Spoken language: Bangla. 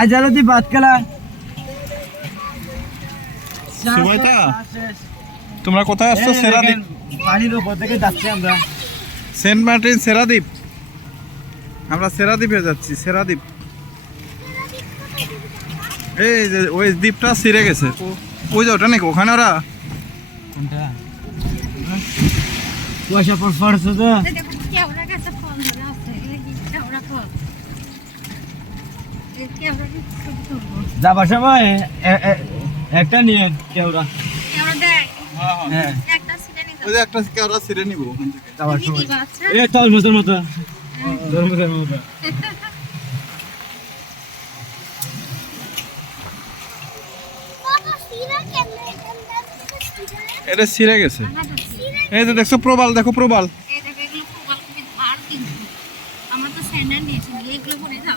আজ আলোতে ভাত খেলা সুবাইতা তোমরা কোথায় আসছো? সেরাদ্বীপ পানির উপর থেকে যাচ্ছি আমরা, সেন্ট মার্টিন সেরাদ্বীপ। আমরা সেরাদ্বীপে যাচ্ছি। সেরাদ্বীপ এই যে ওই দ্বীপটা ছিঁড়ে গেছে। ওই যে ওটা নাকি ওখানে ওরা কোনটা কুয়াশা পর পড়ছে তো যাবার সময় একটা নিয়ে কেওড়া হ্যাঁ ওই যে একটা ওরা ছিঁড়ে নিবো ওখান থেকে। যাবার সময় এই তরমুজের মতো তরমুজের মতো এটা ছিঁড়ে গেছে। এই যে দেখছো প্রবাল, দেখো প্রবাল। আমরা তো স্যান্ডাল নিয়েছি, এগুলো পরে যাও।